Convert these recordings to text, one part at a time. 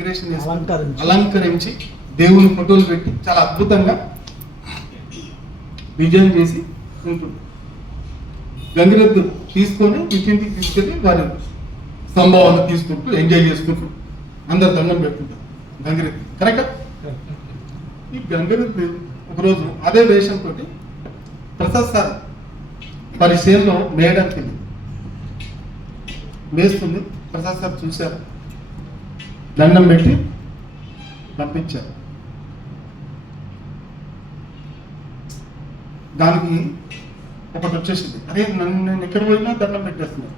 Decoration చేసి అలంకరించి దేవుని ఫోటోలు పెట్టి చాలా అద్భుతంగా డిజైన్ చేసి ఉంటుంది. గంగిరెద్దు తీసుకొని ఇంటింటికి తీసుకెళ్ళి వారి సంభావన తీసుకుంటూ ఎంజాయ్ చేసుకుంటూ అందరు దండం పెట్టుకుంటారు గంగిరెద్దు. కరెక్టా? ఈ గంగిరెద్దు ఒకరోజు అదే వేషంతో ప్రసాద్ సార్ వారి సేల్లో మేయడానికి మేస్తుంది. ప్రసాద్ సార్ చూశారు, దండం పెట్టి పంపించారు. దానికి ఒకటి వచ్చేసింది, అరే నేను ఎక్కడ పోయినా దండం పెట్టేస్తున్నాను,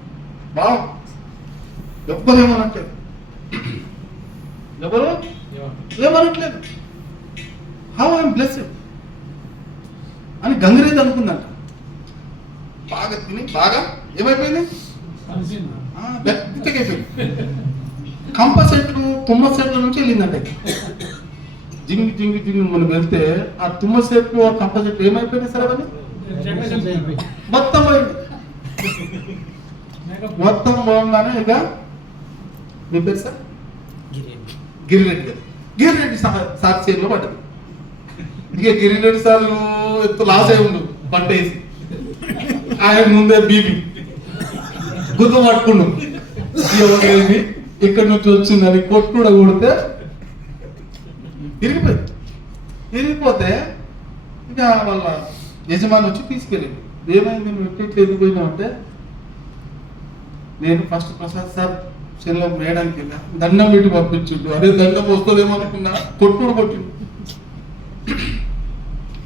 బాగా ఎవ్వరు ఏమనట్లేదు, ఎవరు ఏమనట్లేదు, హౌ ఐఎమ్ బ్లెస్డ్ అని గంగిరెద్దు అనుకుందంట. బాగా తిని బాగా ఏమైపోయింది, అయిపోయింది. కంప చెట్లు తుమ్మ చెట్ల నుంచి వెళ్ళిందంట. జింగి జింగి జింగి మనం వెళ్తే ఆ తుమ్మ చెట్లు ఆ కంప చెట్లు ఏమైపోయింది సార్ అవన్నీ మొత్తం పోయింది. మొత్తం పోగానే ఇక మీ పేరు సార్ గిరిరెడ్డి గారు, గిరిరెడ్డి సార్ చేతిలో పడ్డది. ఇక గిరిరెడ్డి సార్ ఎత్తు లాస్ అయి ఉండు పంట వేసి ఆయన ముందే బీపీ గుర్తు పట్టుకుండు, ఇక్కడ నుంచి వచ్చిందని కొట్టుడ కొడితే తిరిగిపోతే ఇక వాళ్ళ యజమాని వచ్చి తీసుకెళ్ళింది. ఏమైంది నువ్వు ఎట్లా ఎందుకు పోయినావు అంటే, నేను ఫస్ట్ ప్రసాద్ సార్ చెల్లో మేయడానికి వెళ్ళా, దండం పెట్టి పంపించుండు, అదే దండం వస్తుందేమో అనుకున్నా, కొట్టుడు కొట్టిండు.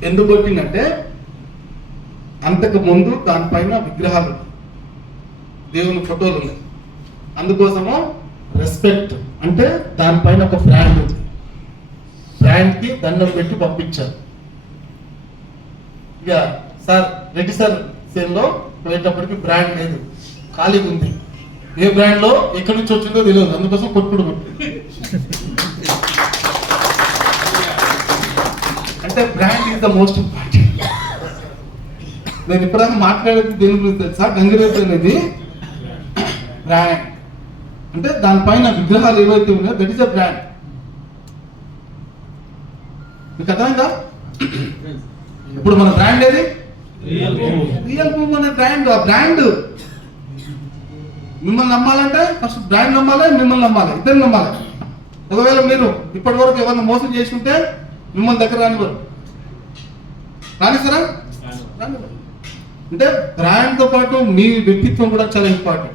ఎందుకు కొట్టిందంటే అంతకు ముందు దానిపైన విగ్రహాలు దేవుని ఫోటోలు ఉన్నాయి, అందుకోసము రెస్పెక్ట్ అంటే దానిపైన ఒక బ్రాండ్ ఉంది, బ్రాండ్ కి దండం పెట్టి పంపించారు. ఇక సార్ రెడ్డి సార్ సేల్లో పోయేటప్పటికి బ్రాండ్ లేదు, ఖాళీగా ఉంది. ఏ బ్రాండ్ లో ఎక్కడి నుంచి వచ్చిందో తెలియదు, అందుకోసం కొట్టుడు అంటే brand is the most important. నేను ఇప్పటిదాకా మాట్లాడేది దేని గురించి తెలుసా, గంగిరెద్దు అనేది బ్రాండ్ అంటే దానిపైన విగ్రహాలు ఏవైతే ఉన్నాయో దట్ ఈస్ అ బ్రాండ్. మీకు అర్థమైందా? ఇప్పుడు మన బ్రాండ్ ఏది, రియల్ భూమి అనే బ్రాండ్. ఆ బ్రాండ్ మిమ్మల్ని నమ్మాలంటే ఫస్ట్ బ్రాండ్ నమ్మాలి, మిమ్మల్ని నమ్మాలి, ఇద్దరు నమ్మాలి. ఒకవేళ మీరు ఇప్పటి వరకు ఎవరిని మోసం చేసి ఉంటే మిమ్మల్ని దగ్గర రానివ్వరు, రానిస్తారా? అంటే బ్రాండ్ తో పాటు మీ వ్యక్తిత్వం కూడా చాలా ఇంపార్టెంట్.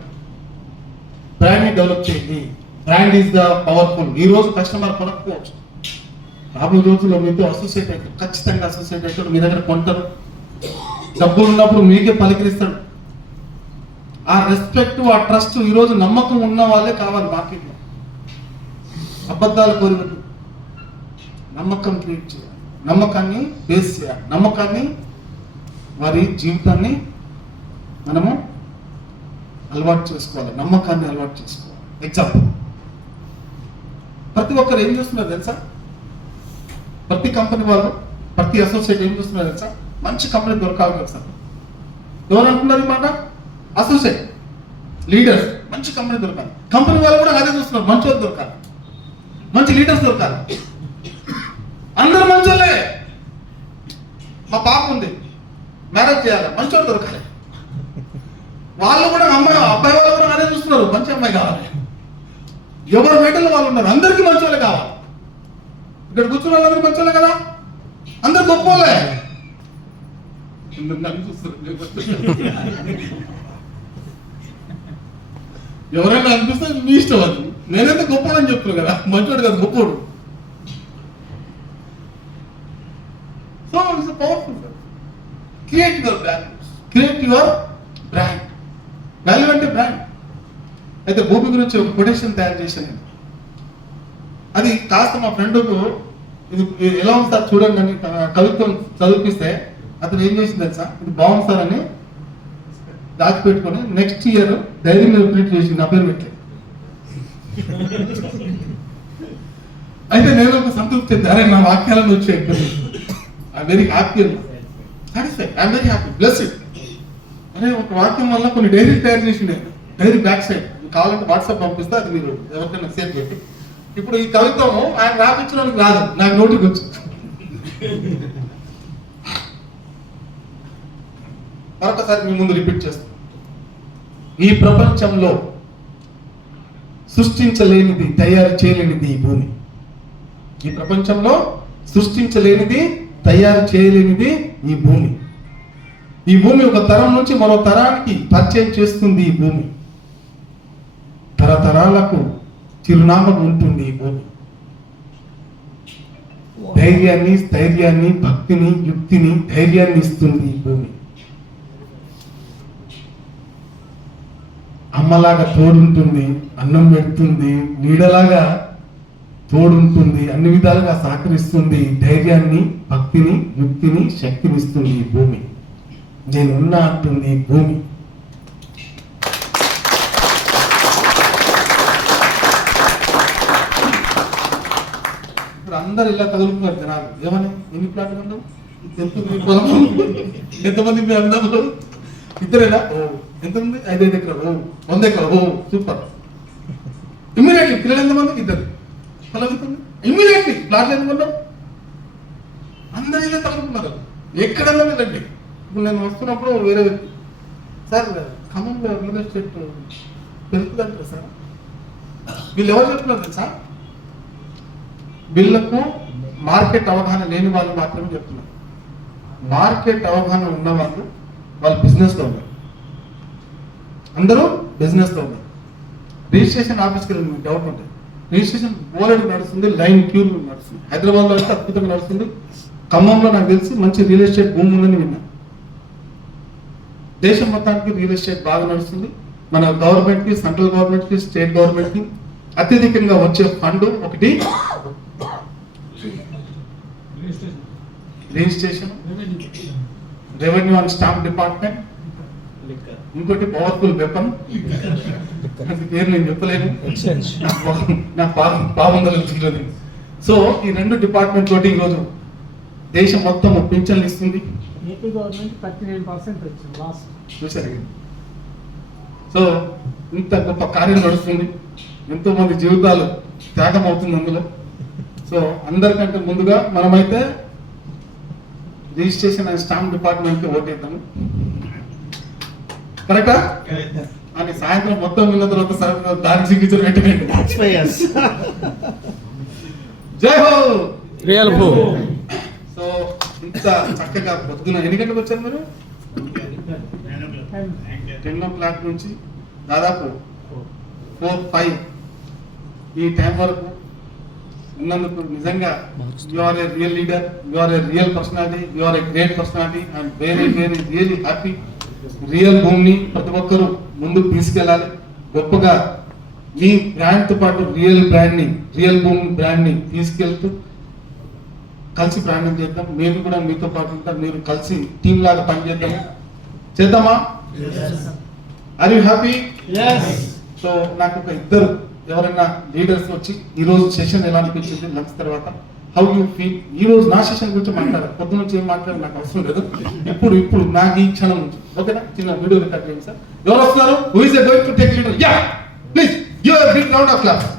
బ్రాండ్ ని డెవలప్ చేయండి, బ్రాండ్ ఈజ్ ద పవర్ఫుల్. ఈ రోజు కస్టమర్ కొనకపోవచ్చు, రాబోయే రోజుల్లో మీతో అసోసియేట్ అవుతారు, ఖచ్చితంగా అసోసియేట్ అవుతారు, మీ దగ్గర కొంటారు, డబ్బులు ఉన్నప్పుడు మీకే పలికిరిస్తాడు. ఆ రెస్పెక్ట్ ఆ ట్రస్ట్ ఈ రోజు నమ్మకం ఉన్న వాళ్ళే కావాలి మార్కెట్లో. అబద్ధాలు కోరివద్దు, నమ్మకం క్రియేట్ చేయాలి, నమ్మకాన్ని బేస్ చేయాలి, నమ్మకాన్ని వారి జీవితాన్ని మనము అలవాటు చేసుకోవాలి, నమ్మకాన్ని అలవాటు చేసుకోవాలి. ఎగ్జాంపుల్, ప్రతి ఒక్కరు ఏం చేస్తున్నారు తెలుసా, ప్రతి కంపెనీ వాళ్ళు ప్రతి అసోసియేట్ ఏం చేస్తున్నారు తెలుసా, మంచి కంపెనీ దొరకాలి కదా సార్. ఎవరు అంటున్నారు మాట, అసోసియేట్ లీడర్స్ మంచి కంపెనీ దొరకాలి. కంపెనీ వాళ్ళు కూడా అదే చూస్తున్నారు, మంచి వాళ్ళు దొరకాలి, మంచి లీడర్స్ దొరకాలి. అందరూ మంచి వాళ్ళే, మా పాప ఉంది మ్యారేజ్ చేయాలి, మంచి వాళ్ళు దొరకాలి. వాళ్ళు కూడా అమ్మాయి అబ్బాయి వాళ్ళు కూడా అదే చూస్తున్నారు, మంచి అమ్మాయి కావాలి. ఎవరు బయటలో వాళ్ళు ఉన్నారు, అందరికీ మంచి వాళ్ళే కావాలి. ఇక్కడ కూర్చున్న వాళ్ళందరూ మంచి వాళ్ళే కదా, అందరు గొప్ప వాళ్ళే. ఎవరైనా అనిపిస్తే మీ ఇష్టం, అది నేనైతే గొప్పవాడు అని చెప్తున్నాను కదా, మంచివాడు కదా గొప్పవాడు. So it's powerful. Create your values, create your brand. Value అంటే బ్రాండ్. అయితే భూమి గురించి ఒక కొటేషన్ తయారు చేశాను. అది కాస్త మా ఫ్రెండ్కు ఇది ఎలా ఉంది సార్ చూడండి అని కవిత్వం చదివిపిస్తే అతను ఏం చేసింది తెలుసా, ఇది బాగుంది సార్ అని దాచిపెట్టుకొని నెక్స్ట్ ఇయర్ డైరీ మీద ప్రింట్ చేసి నా పేరు పెట్టలేదు. అయితే నేను ఒక సంతృప్తి చెంది, అరే నా వాక్యాలను వచ్చాయి, I very happy, satisfied, I'm very happy, blessed. అరే ఒక వాక్యం వల్ల కొన్ని డైరీ తయారు చేసిండే, డైరీ బ్యాక్ సైడ్ కావాలంటే వాట్సాప్ పంపిస్తే అది మీరు ఎవరికైనా షేర్ పెట్టి ఇప్పుడు ఈ కవిత్వము ఆయన రాపించడానికి రాదు, నాకు నోటికి వచ్చు. మరొకసారి మీ ముందు రిపీట్ చేస్తాను. ఈ ప్రపంచంలో సృష్టించలేనిది, తయారు చేయలేనిది ఈ భూమి. ఈ ప్రపంచంలో సృష్టించలేనిది, తయారు చేయలేనిది ఈ భూమి. ఈ భూమి ఒక తరం నుంచి మరో తరానికి పరిచయం చేస్తుంది. ఈ భూమి తరతరాలకు చిరునామా ఉంటుంది. ఈ భూమి ధైర్యాన్ని, స్థైర్యాన్ని, భక్తిని, యుక్తిని, ధైర్యాన్ని ఇస్తుంది. ఈ భూమి అమ్మలాగా తోడుంటుంది, అన్నం పెడుతుంది, నీడలాగా తోడుంటుంది, అన్ని విధాలుగా సహకరిస్తుంది. ధైర్యాన్ని, భక్తిని, యుక్తిని, శక్తిని ఇస్తుంది ఈ భూమి. నేనున్నా అంటుంది ఈ భూమి. ఇప్పుడు అందరు ఇలా తగులుకున్నారు జనాలు. ఏమని ఎన్ని ప్లాట్లు ఉన్నావు, ఎంతమంది మీ అన్నములు? ఇద్దరేనా? ఎంతమంది? 5 ఎకరాలు, 100 ఎకరాలు. సూపర్. ఇమ్మీడియట్లీ పిల్లలు ఎంతమంది? ఇద్దరు. ఇమ్మీడియట్లీ ప్లాట్లు ఎందుకున్నావు? అందరూ ఇలా తగులుకున్నారు. ఎక్కడన్నా వెళ్ళండి. ఇప్పుడు నేను వస్తున్నప్పుడు వేరే వ్యక్తి, సార్ ఖమ్మంలో రియల్ ఎస్టేట్ పెరుగుతుందంటారు సార్. వీళ్ళు ఎవరు చెప్తున్నారు తెలుసా? వీళ్ళకు మార్కెట్ అవగాహన లేని వాళ్ళు మాత్రమే చెప్తున్నారు. మార్కెట్ అవగాహన ఉన్న వాళ్ళు బిజినెస్లో ఉన్నారు. అందరూ బిజినెస్లో ఉన్నారు. రిజిస్ట్రేషన్ ఆఫీస్కి వెళ్ళి మీకు డౌట్ ఉంటుంది. రిజిస్ట్రేషన్ బోలెడు నడుస్తుంది, లైన్ క్యూ నడుస్తుంది. హైదరాబాద్లో అయితే అద్భుతంగా నడుస్తుంది. ఖమ్మంలో నాకు తెలిసి మంచి రియల్ ఎస్టేట్ భూమి ఉందని విన్నా. దేశం మొత్తానికి రియల్ ఎస్టేట్ బాగా నడుస్తుంది. మన గవర్నమెంట్కి, సెంట్రల్ గవర్నమెంట్కి, స్టేట్ గవర్నమెంట్కి అత్యధికంగా వచ్చే ఫండ్ ఒకటి registration, revenue and stamp department, ఇంకోటి పవర్ఫుల్ వెపన్, పేరు నేను చెప్పలేను, నాకు పాపం తెలుస్తుంది. సో ఈ 2 డిపార్ట్మెంట్ తోటి ఈరోజు దేశం మొత్తం పింఛన్లు ఇస్తుంది. ఏపీ గవర్నమెంట్ 39% వచ్చింది లాస్ట్. చూసారు. సో ఇంత గొప్ప కార్యం నడుస్తుంది. ఎంతో మంది జీవితాలు త్యాగం అవుతుంది అందులో. సో అందరికంటే ముందుగా మనమైతే రిజిస్ట్రేషన్ అండ్ స్టాంప్ డిపార్ట్మెంట్కి ఓటేద్దాము. కరెక్టా? అని సాయంత్రం మొత్తం విన్న తర్వాత సార్ దానికి సిగ్నేచర్ పెట్టండి. జై హో రియల్ భూ. సో ఇంత చక్కగా పొద్దున ఎన్ని గంటలకు వచ్చారు మీరు? 10 o'clock నుంచి దాదాపు 4-5 ఈ టైం వరకు ఉన్నందుకు నిజంగా you are a real leader, you are a real personality, you are a great personality. I'm very very really happy. Real భూమిని ప్రతి ఒక్కరూ ముందుకు తీసుకెళ్ళాలి. గొప్పగా మీ బ్రాండ్తో పాటు రియల్ బ్రాండ్ని, రియల్ భూమి బ్రాండ్ని తీసుకెళ్తూ కలిసి ప్రయాణం చేద్దాం. మేము కూడా మీతో పాటు ఉంటాం. మీరు కలిసి టీం లాగా పనిచేద్దాం. చేద్దామా? Are you happy? సో నాకు ఒక ఇద్దరు ఎవరైనా లీడర్స్ వచ్చి ఈ రోజు సెషన్ ఎలా అనిపించింది లంచ్ తర్వాత, హౌ యూ ఫీల్, ఈ రోజు నా సెషన్ గురించి మాట్లాడారు. పొద్దు నుంచి ఏం మాట్లాడారు నాకు అవసరం లేదు. ఇప్పుడు నాకు ఈ క్షణం నుంచి ఓకేనా? చిన్న వీడియో రికార్డ్ చేయండి సార్. ఎవరు వస్తున్నారు? Who is going to take leader? Yeah please give a big round of claps.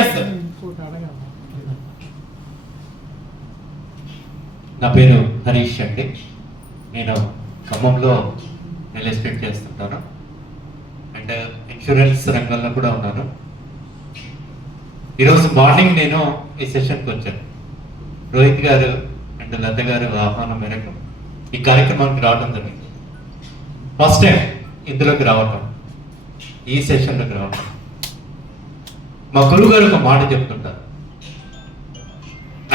Yes sir. నా పేరు హరీష్ అండి. నేను ఖమ్మంలో రియల్ ఎస్టేట్ చేస్తుంటాను అండ్ ఇన్సూరెన్స్ రంగంలో కూడా ఉన్నాను. ఈరోజు మార్నింగ్ నేను ఈ సెషన్కి వచ్చాను. రోహిత్ గారు అండ్ లత గారు ఆహ్వానం మేరకు ఈ కార్యక్రమానికి రావడం జరిగింది. ఫస్ట్ టైం ఇందులోకి రావటం, ఈ సెషన్లోకి రావటం. మా గురువు గారు ఒక మాట చెప్తుంటారు,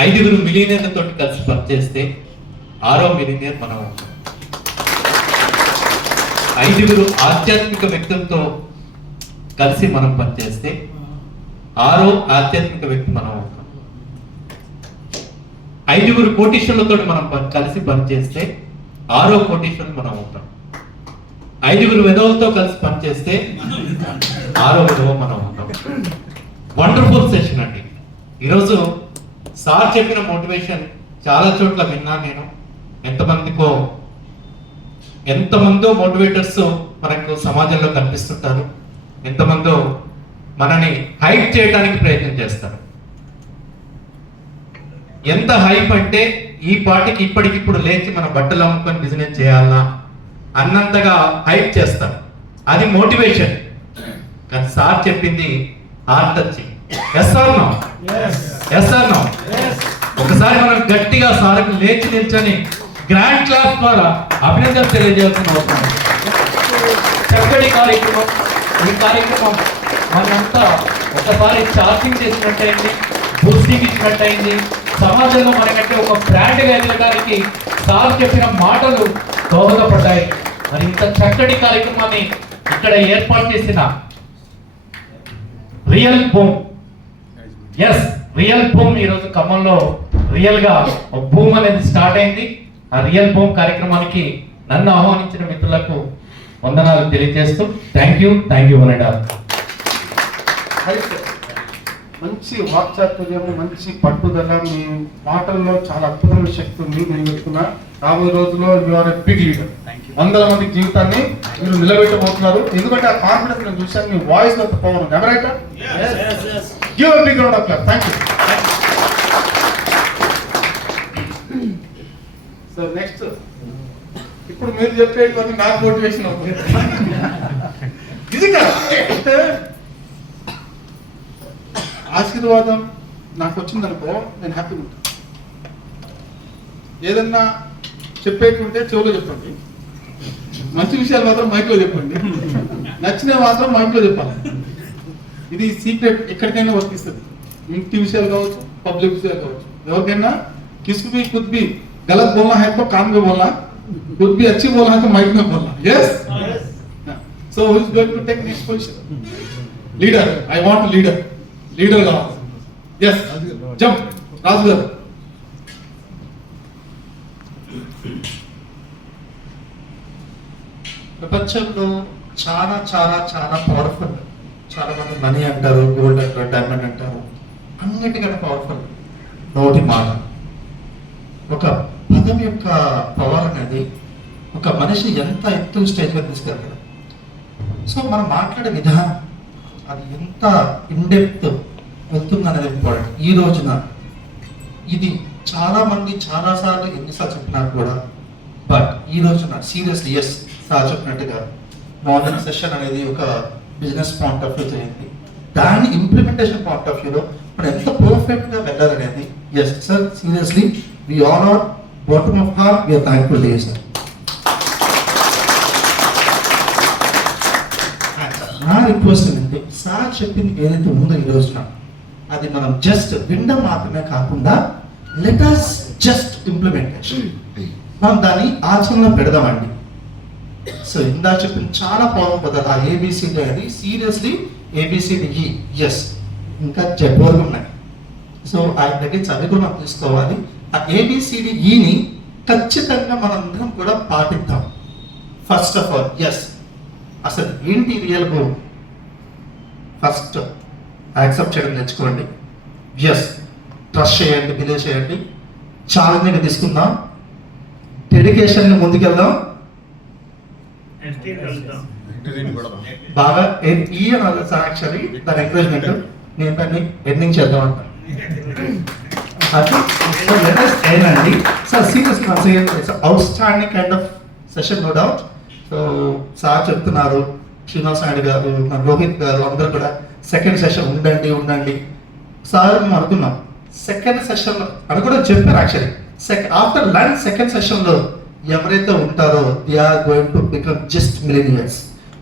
5 మిలియనీర్లతో కలిసి పనిచేస్తే 6వ మిలియనీర్ మనం ఉంటాం. 5 ఆధ్యాత్మిక వ్యక్తులతో కలిసి మనం పనిచేస్తే 6వ ఆధ్యాత్మిక వ్యక్తి మనం ఉంటాం. 5 కోటీశ్వరులతో మనం కలిసి పనిచేస్తే 6వ కోటీశ్వరులు మనం ఉంటాం. 5 విధవులతో కలిసి పనిచేస్తే 6వ విధవ మనం ఉంటాం. వండర్ఫుల్ సెషన్ అండి. ఈరోజు సార్ చెప్పిన మోటివేషన్ చాలా చోట్ల విన్నా నేను. ఎంతమందో మోటివేటర్స్ మనకు సమాజంలో కనిపిస్తుంటారు. ఎంతమందో మనని హైప్ చేయడానికి ప్రయత్నం చేస్తారు. ఎంత హైప్ అంటే ఈ పాటికి ఇప్పటికిప్పుడు లేచి మన బట్టలు అమ్ముకొని బిజినెస్ చేయాలన్నా అన్నంతగా హైప్ చేస్తారు. అది మోటివేషన్. కానీ సార్ చెప్పింది heart touching. Yes or no? Yes or no? ఒకసారి మనం గట్టిగా సార్కి లేచి నిల్చొని గ్రాండ్ క్లాస్ ద్వారా అభినందన తెలియజేయాల్సిన అవసరం ఉంది. చక్కటి కార్యక్రమం. ఈ కార్యక్రమం మనంతా ఒకసారి ఛార్జింగ్ చేసినట్టయింది, బూస్టింగ్ ఇచ్చినట్టయింది. సమాజంలో మనకంటే ఒక బ్రాండ్ ఎదగడానికి సార్ చెప్పిన మాటలు దోహదపడ్డాయి. మరి ఇంత చక్కటి కార్యక్రమాన్ని ఇక్కడ ఏర్పాటు చేసిన real boom, yes real boom, ఈరోజు ఖమ్మంలో రియల్ గా బూమ్ అనేది స్టార్ట్ అయింది. ఆ రియల్ బూమ్ కార్యక్రమానికి నన్ను ఆహ్వానించిన మిత్రులకు వందనాలు తెలియజేస్తూ థ్యాంక్ యూ వనడాల్. మంచి వాక్చాతుర్యము, మంచి పట్టుదల, మీ మాటల్లో చాలా అద్భుతమైన శక్తి ఉంది. నేను చెప్తున్నా రాబోయే రోజుల్లో you are a big leader. వందల మంది జీవితాన్ని మీరు నిలబెట్టబోతున్నారు. ఎందుకంటే ఆ కాన్ఫిడెన్స్ నేను చూశాను. మీ వాయిస్ అంత పవర్ ఉంది. ఎవరైతే give a big round of applause. Thank you. So next ఇప్పుడు మీరు చెప్పేటువంటి నాకు మోటివేషన్ అవుతుంది. ఇది కదా అంటే ఆశీర్వాదం నాకు వచ్చిందనుకో నేను హ్యాపీగా ఉంటాను. ఏదన్నా చెప్పేటుంటే చెవులో చెప్పండి, మంచి విషయాలు మాత్రం మైక్లో చెప్పండి, నచ్చినవి మాత్రం మైక్లో చెప్పాలి. ఇది సీక్రెట్ ఎక్కడికైనా వర్తిస్తుంది. ఇంటి విషయాలు కావచ్చు, పబ్లిక్ విషయాలు కావచ్చు. ఎవరికైనా किसको भी कुछ भी गलत बोलना है तो कान में बोलना, कुछ भी अच्छी बोलना है तो माइक में बोलना. Yes? So who is going to take next position? Leader. I want a leader. Leader కావాలి. Yes. Jump. రాజు గారు. ప్రపంచంలో చాలా చాలా చాలా పవర్ఫుల్. చాలా మంది మనీ అంటారు, గోల్డ్ అంటారు, డైమండ్ అంటారు. అన్నిటికన్నా పవర్ఫుల్ నోటి మాట. ఒక పదం యొక్క పవర్ అనేది ఒక మనిషి ఎంత ఎత్తు స్టేజ్ మీద తీసుకెళ్తాడు. సో మనం మాట్లాడే విధానం అది ఎంత ఇన్డెప్త్ వెళ్తుంది అనేది ఇంపార్టెంట్. ఈ రోజున ఇది చాలా మంది చాలాసార్లు ఎన్నిసార్లు చెప్పినా కూడా, బట్ ఈ రోజున సీరియస్లీ ఎస్ సార్ చెప్పినట్టుగా మార్నింగ్ సెషన్ అనేది ఒక బిజినెస్ పాయింట్ ఆఫ్ వ్యూ చేయండి. దాని ఇంప్లిమెంటేషన్ పాయింట్ ఆఫ్ వ్యూలో మనం ఎంత పర్ఫెక్ట్ గా వెళ్ళాలనేది yes sir seriously we all are bottom of heart we are thankful to you sir. నా రిక్వెస్ట్ ఏంటంటే సార్ చెప్పింది ఏదైతే ఉందో ఈ రోజున అది మనం జస్ట్ వినడం మాత్రమే కాకుండా లెట్ us జస్ట్ ఇంప్లిమెంటేషన్, మనం దాన్ని ఆచరణలో పెడదామండి. సో ఇందా చెప్పిన చాలా పవర్ పదాలు ఆ ఏబిసిడి అనేది సీరియస్లీ ఏబిసిడిఈ ఎస్ ఇంకా జెడ్ వరకు ఉన్నాయి. సో ఆయన దగ్గర చదివి కూడా మనం తీసుకోవాలి. ఆ ఏబిసిడిఈని ఖచ్చితంగా మనందరం కూడా పాటిద్దాం. ఫస్ట్ ఆఫ్ ఆల్ ఎస్ అసలు ఏంటి రియల్ గోల్ ఫస్ట్ యాక్సెప్ట్ చేయడం నేర్చుకోండి. ఎస్ ట్రస్ట్ చేయండి, బిలీవ్ చేయండి, ఛాలెంజ్గా తీసుకుందాం, డెడికేషన్గా ముందుకెళ్దాం, బాగా యాక్చువల్లీ దాని ఎంకరేజ్మెంట్ నేను దాన్ని ఎండింగ్ చేద్దాం అంటాను. అండి sir serious outstanding kind of session no doubt. So sir చెప్తున్నారు, శ్రీనివాస్ నాయుడు గారు, రోహిత్ గారు అందరూ కూడా సెకండ్ సెషన్ ఉండండి సార్ మేము అనుకున్నాం. సెకండ్ సెషన్ అని కూడా చెప్పారు యాక్చువల్లీ. ఆఫ్టర్ లంచ్ సెకండ్ సెషన్లో ఎవరైతే ఉంటారో they are going to become just millionaires.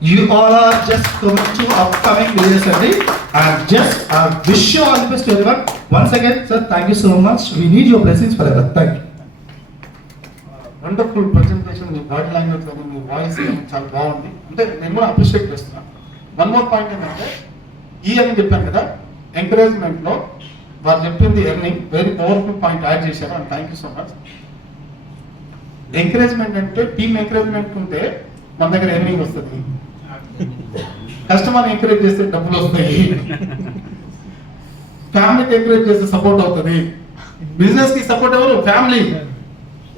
You all are just coming to upcoming millionaires అండి. And just wish you all the best everyone. Once again sir thank you so much. We need your blessings forever. Thank you. Wonderful presentation. మీ body language కానీ మీ voice చాలా బాగుంది. అంటే నేను కూడా appreciate చేస్తున్నాను. వన్ మోర్ పాయింట్ ఏంటంటే ఈ అని చెప్పాను కదా, ఎంకరేజ్మెంట్ లో వారు చెప్పింది earning very powerful point add చేశారు. And thank you so much. Encouragement అంటే టీమ్ ఎంకరేజ్మెంట్ ఉంటే మన దగ్గర ఎర్నింగ్ వస్తుంది, కస్టమర్ ఎంకరేజ్ చేస్తే డబ్బులు వస్తాయి, ఫ్యామిలీకి ఎంకరేజ్ చేస్తే సపోర్ట్ అవుతుంది, బిజినెస్ కి సపోర్ట్ ఎవరు? ఫ్యామిలీ.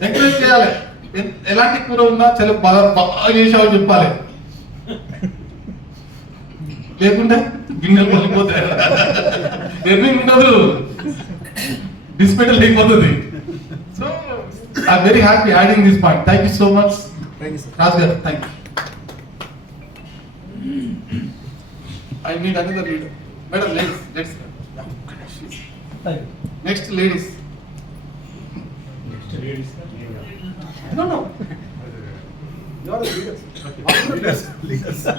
ఎంకరేజ్ చేయాలి. ఎలాంటి కూర ఉన్నా చాలా బాగా చేసావు చెప్పాలి. లేకుంటే గిన్నెలు పగిలిపోతాయి, ఎర్నింగ్ ఉండదు, డిస్పెటల్ అయిపోతుంది. So I very happy adding this point. Thank you so much Raj గారు, thank you. I need another leader. Madam, let's. Next, ladies. No. You are the leaders.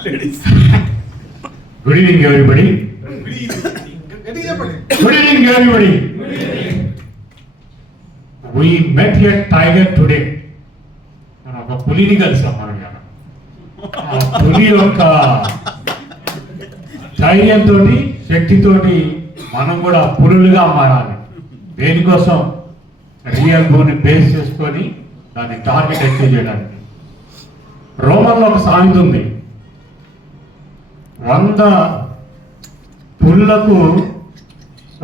Ladies. Good evening, everybody. Good evening, everybody. We met here Tiger today. మనం ఒక పులిని కలిసాం మనం ఇక్కడ. ఆ పులి యొక్క ధైర్యంతో, శక్తితోటి మనం కూడా పులులుగా మారాలి. దేనికోసం? రియల్ గోని బేస్ చేసుకొని దాన్ని టార్గెట్ అచీవ్ చేయడానికి. రోమన్లో ఒక సామెత ఉంది, 100 పుల్లకు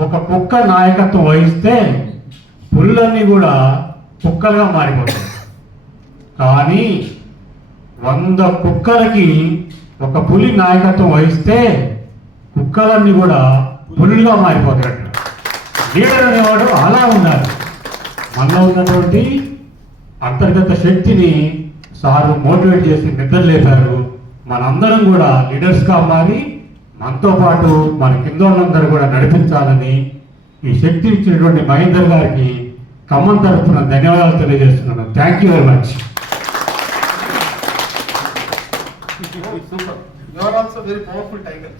ఒక కుక్క నాయకత్వం వహిస్తే పుల్లన్నీ కూడా కుక్కలుగా మారిపోతాయి. కానీ 100 కుక్కలకి ఒక పులి నాయకత్వం వహిస్తే కుక్కలన్నీ కూడా పులులుగా మారిపోతాయి. లీడర్ అనేవాడు అలా ఉండాలి. మనలో ఉన్నటువంటి అంతర్గత శక్తిని సారు మోటివేట్ చేసి నిద్రలేపారు. మనందరం కూడా లీడర్స్గా మారి మనతో పాటు మన కింద వాళ్ళందరూ కూడా నడిపించాలని ఈ శక్తి ఇచ్చినటువంటి మహేందర్ గారికి ఖమ్మం తరఫున ధన్యవాదాలు తెలియజేస్తున్నాను. Thank you very much. Super. You are also very powerful tiger.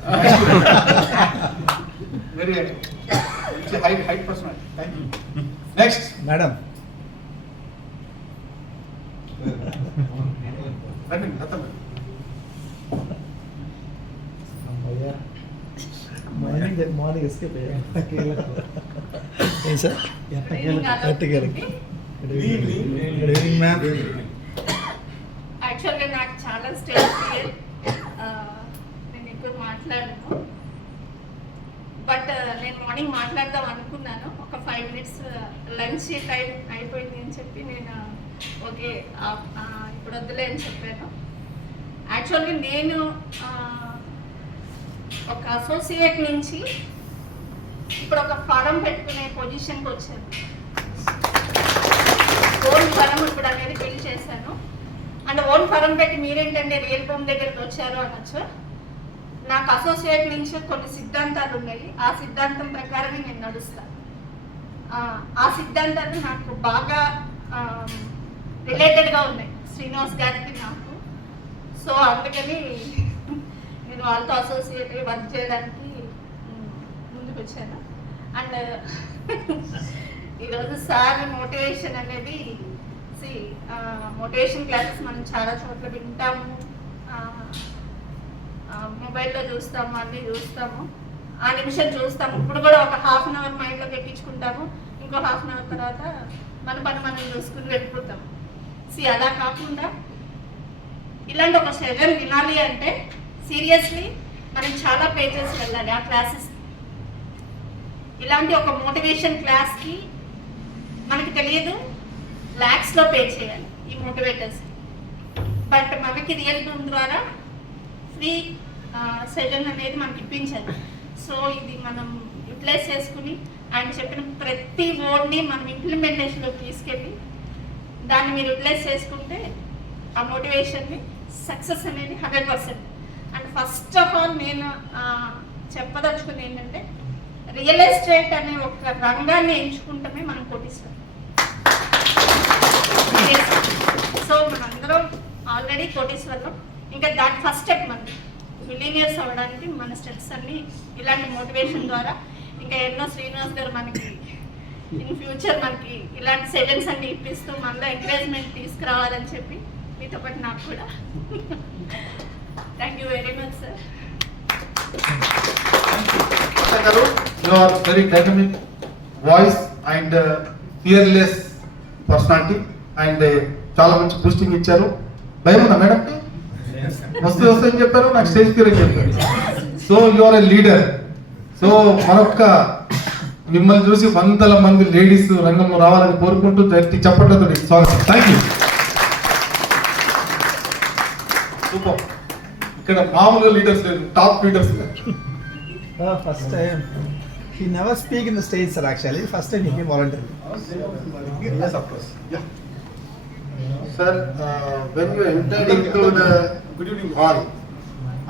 Very height personality. Thank you. Next, Madam. Morning escape ఏం సార్? యాక్చువల్గా నాకు చాలా స్టేజ్ ఫియర్, నేను ఎక్కువ మాట్లాడను. బట్ నేను మార్నింగ్ మాట్లాడదాం అనుకున్నాను. ఒక 5 minutes లంచ్ టైం అయిపోయింది అని చెప్పి నేను ఓకే ఇప్పుడు వద్దులే అని చెప్పాను. యాక్చువల్గా నేను ఒక అసోసియేట్ నుంచి ఇప్పుడు ఒక ఫారం పెట్టుకునే పొజిషన్కి వచ్చాను. ఓన్ ఫారం ఇప్పుడు అనేది బిల్డ్ చేశాను. అంటే ఓన్ ఫారం పెట్టి మీరేంటంటే రియల్ ఫామ్ దగ్గరికి వచ్చారు అనొచ్చు. నాకు అసోసియేట్ నుంచి కొన్ని సిద్ధాంతాలు ఉన్నాయి. ఆ సిద్ధాంతం ప్రకారమే నేను నడుస్తాను. ఆ సిద్ధాంతాలు నాకు బాగా రిలేటెడ్గా ఉన్నాయి శ్రీనివాస్ గారికి నాకు. సో అందుకని నేను వాళ్ళతో అసోసియేట్ వర్క్ చేయడానికి ముందుకు వచ్చాను. అండ్ ఈరోజు సార్ మోటివేషన్ అనేది మోటివేషన్ క్లాసెస్ మనం చాలా చోట్ల వింటాము, మొబైల్లో చూస్తాము, అన్నీ చూస్తాము, ఆ నిమిషం చూస్తాము. ఇప్పుడు కూడా ఒక 1/2 an hour మైండ్లో పెట్టించుకుంటాము, ఇంకో 1/2 an hour తర్వాత మన పని మనం చూసుకుని వెళ్ళిపోతాము. అలా కాకుండా ఇలాంటి ఒక సెషన్ వినాలి అంటే సీరియస్లీ మనం చాలా పేజెస్ వెళ్ళాలి ఆ క్లాసెస్. ఇలాంటి ఒక మోటివేషన్ క్లాస్కి మనకి తెలియదు లాక్స్లో పే చేయాలి ఈ మోటివేటర్స్. బట్ మనకి రియల్ రూమ్ ద్వారా ఫ్రీ సెషన్ అనేది మనకి ఇప్పించాలి. సో ఇది మనం యూటిలైజ్ చేసుకుని ఆయన చెప్పిన ప్రతి వర్డ్ని మనం ఇంప్లిమెంటేషన్లోకి తీసుకెళ్ళి దాన్ని మీరు యూటిలైజ్ చేసుకుంటే ఆ మోటివేషన్ని సక్సెస్ అనేది 100%. అండ్ ఫస్ట్ ఆఫ్ ఆల్ నేను చెప్పదలుచుకుంది ఏంటంటే రియల్ ఎస్టేట్ అనే ఒక రంగాన్ని ఎంచుకుంటమే మనం కోటీశ్వరం. సో మనందరం ఆల్రెడీ కోటీశ్వరం. ఇంకా దాని ఫస్ట్ స్టెప్ మనకి మిలీనియర్స్ అవ్వడానికి మన స్టెప్స్ అన్ని ఇలాంటి మోటివేషన్ ద్వారా ఇంకా ఎన్నో శ్రీనివాస్ గారు మనకి ఇన్ ఫ్యూచర్ మనకి ఇలాంటి సెషన్స్ అన్ని ఇప్పిస్తూ మనలో ఎంకరేజ్మెంట్ తీసుకురావాలని చెప్పి మీతో పాటు నాకు కూడా thank you very much sir. You are very dynamic voice and fearless personality and చాలా మంచి బూస్టింగ్ ఇచ్చారు. భయం ఉందా మేడం? వస్తాయని చెప్పారు, నాకు స్టేజ్ ఫియర్ అని చెప్పారు. So you are a leader. So మరొక మిమ్మల్ని చూసి 100 మంది లేడీస్ రంగంలో రావాలని కోరుకుంటూ చెప్పట్లేదు స్వాగతం. Thank you. సూపర్. ఇక్కడ మామూలు లీడర్స్ లేదు, top leaders. First time. He never speak in the stage, sir. Actually, first time he came voluntarily. Yes, of course. Yeah. Sir, when you entered into the Good evening. hall,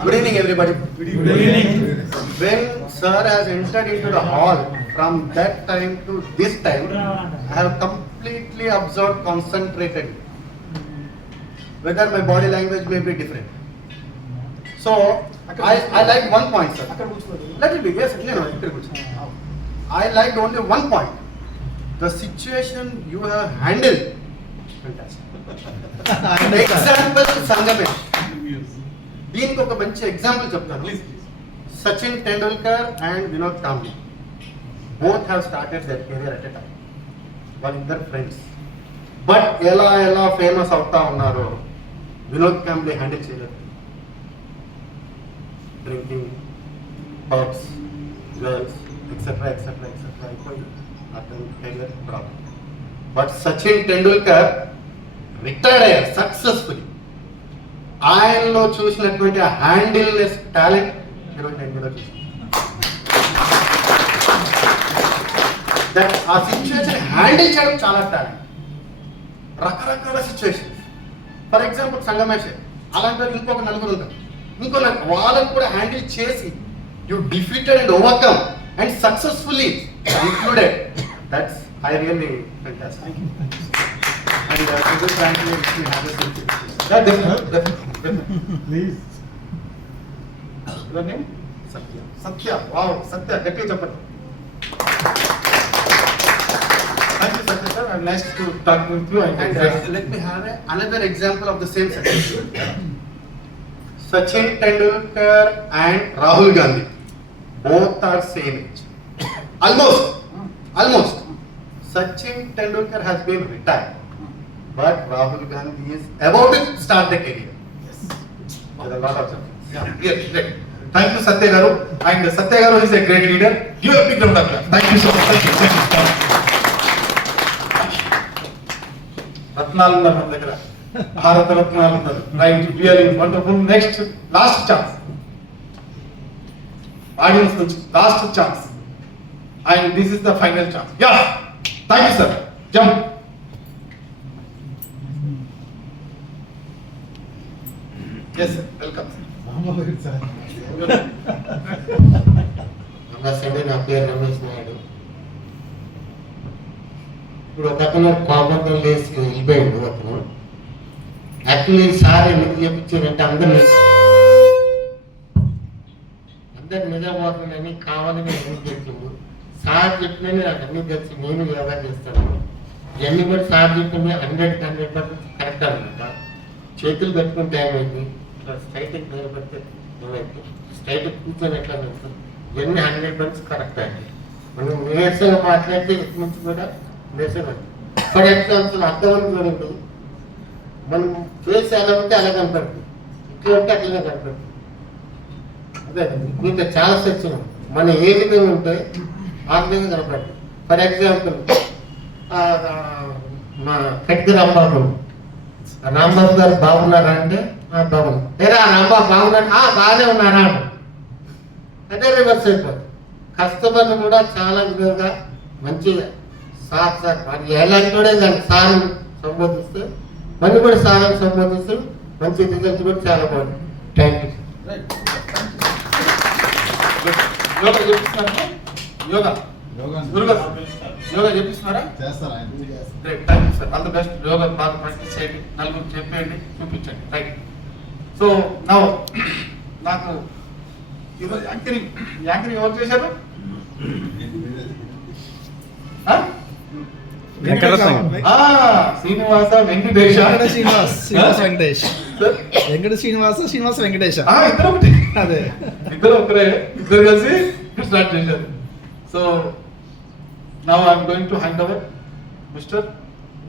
good evening everybody. Good evening. When sir has entered into the hall, from that time to this time, I have completely observed, concentrated. Whether my body language may be different. So, I like one point, sir. అక్కడ కూర్చోండి. Let it be, yes, no, I liked only one point. The situation you have handled. Fantastic. Example, Sangamesh. దీనికి ఒక మంచి example చెప్తాను. Please, please. Sachin Tendulkar and Vinod Kambli both have started their career at a time. వాళ్ళిద్దరు friends. But ఎలా famous అవుతా ఉన్నారో Vinod Kambli handle చేయలేదు. Drinking, pubs, girls etcetera అయిపోయి అతని career problem. But Sachin Tendulkar retired అయ్యారు సక్సెస్ఫుల్లీ. ఆయనలో చూసినటువంటి ఆ హ్యాండిల్నెస్ టాలెంట్ ఈరోజు నేను కూడా చూసాను. ఆ సిచ్యువేషన్ హ్యాండిల్ చేయడం చాలా టాలెంట్. రకరకాల సిచ్యువేషన్స్. ఫర్ ఎగ్జాంపుల్ సంగమేష్ అలాంటి ఇంకొక నలుగురు ఉంటారు. వాళ్ళని కూడా హ్యాండిల్ చేసి you defeated and overcome and successfully included. That's I really fantastic. And this frankly we have a sincere. Yeah, definitely. Please. Your name? Satya. Wow, Satya. గట్టిగా చెప్పండి. Thank you, Satya sir. I'm nice to talk with you. And let me have another example of the same success. Sachin Tendulkar and Rahul Gandhi both are same age. Almost. Sachin Tendulkar has been retired, but Rahul Gandhi is about to start the career. Yes. There are a lot of success. Yeah, great. Thank you, Satya garu. And Satya garu is a great leader. You have big round of applause. Thank you so much. Thank you. రత్నాలు ఉన్నారు మన దగ్గర, భారత రత్నాలు ఉన్నారు. Right, really wonderful. Next last chance, audience నుంచి last chance, and this is the final chance. Yeah, thank you sir. Jump. Yes sir, welcome. నమస్తే, నా పేరు రమేష్ నాయుడు. ఇప్పుడు ఒక అతను కోపంతో లేచి వెళ్ళిపోయిండు. అతను యాక్చువల్లీ సార్ ఎందుకు చెప్పించారంటే అందరు నిజమవుతుందని కావాలని ఎందుకు చెప్పిండు. సార్ చెప్పినని నాకు అన్ని తెలిసి నేను యోగా చేస్తాను. ఇవన్నీ కూడా సార్ చెప్పింది 100% కరెక్ట్ అనమాట. చేతులు కట్టుకుంటే ఏమైంది, ఇట్లా స్ట్రైట్ నిలబడితే ఏమైంది, స్ట్రైట్ కూర్చొని ఎట్లా వెళ్తాం, ఇవన్నీ 100% కరెక్ట్ అండి. మనం నీరసంగా మాట్లాడితే ఇటు నుంచి కూడా నిరసన. ఫర్ ఎగ్జాంపుల్ అర్థవంతులు ఉంటుంది, మనం ఫేస్ ఎలా ఉంటే అలా కనపడుతుంది, ఇట్లా ఉంటే అట్లనే కనపడుతుంది. అదే దీంట్లో చాలా సత్యం. మన ఏ విధంగా ఉంటే ఆ విధంగా కనపడుతుంది. ఫర్ ఎగ్జాంపుల్ మా కట్కి రాంబాబు గారు బాగున్నారా అంటే బాగున్నా, లేదా రాంబాబు బాగున్నారా, బాగానే ఉన్నారా అని. అదే రివర్స్ అయిపోతుంది. కస్టమర్లు కూడా చాలా విధంగా మంచిగా సార్ మరి ఎలాంటి దాన్ని సార్ సంబోధిస్తే మనం కూడా సార్ సంబోధిస్తూ మంచి రిజల్ట్ కూడా చాలా బాగుంది. Thank you. యోగా చేపిస్తున్నారా? యోగా యోగా చేపిస్తున్నారా? Great, thank you sir. All the best. Yoga బాగా ప్రాక్టీస్ చేయండి, నలుగురు చెప్పేయండి, చూపించండి. రైట్. సో నౌ నాకు ఈరోజు యాంకరింగ్ ఎవరు చేశారు? శ్రీనివాస వెంకటేష్. శ్రీనివాస వెంకటేష్. ఇద్దరు ఒకటి, అదే ఇద్దరు ఒకరే, ఇద్దరు కలిసి స్టార్ట్ చేశారు. So now I'm going to hand over mister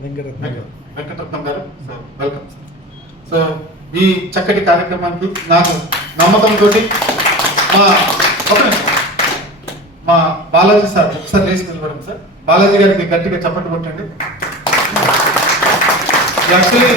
Venkataratnam గారు. So welcome sir. సో ఈ చక్కటి కార్యక్రమానికి నాకు నమ్మకంతో మా బాలాజీ సార్ ఒకసారి లేచి నిలబడండి సార్. బాలాజీ గారికి గట్టిగా చప్పట్లు కొట్టండి. యాక్చువల్లీ